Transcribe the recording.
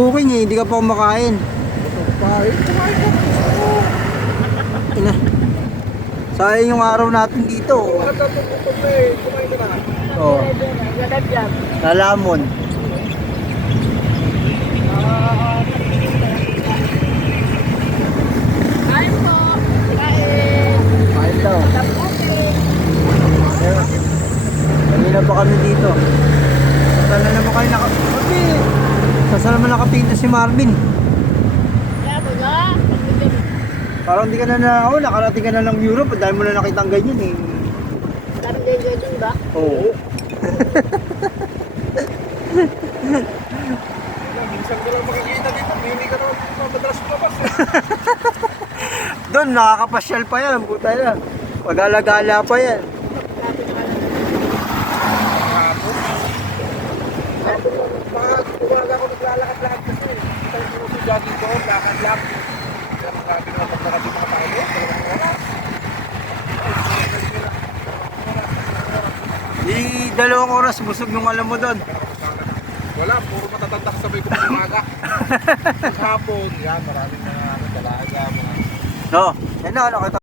booking eh, hindi ka pa kumakain. Kumain ka. Ina. Sayang yung araw natin dito. Wala ka tututok eh. Kumain ka na. Oh. Lalamon. Kain po. Kain. Kain daw. Ayun. Kanina pa kami dito. Saan na naman kayo Saan naman nakatingin si Marvin? Kaya po na. Parang hindi ka na nakarating ka na ng Europe. Dahil mo na nakitang ganyan eh. Parang ganyan din ba? Oo. Minsan ko lang makikita dito. Hindi ka naman madalas lumabas eh. Doon, nakakapasyal pa yan. Puta yan. Pag-alagala pa yan. Bakit umaga ako naglalakad-lakad kasi. Kita ko sa jogging ko, lakad lang. Kaya magabi na maglakad yung mga tao. Dalawang oras. Di 2 oras, busog nung alam mo doon. Wala, puro matatanda sabay ko pag umaga. Hapon, yan, maraming mga dalaga, mga No, yan na, nakita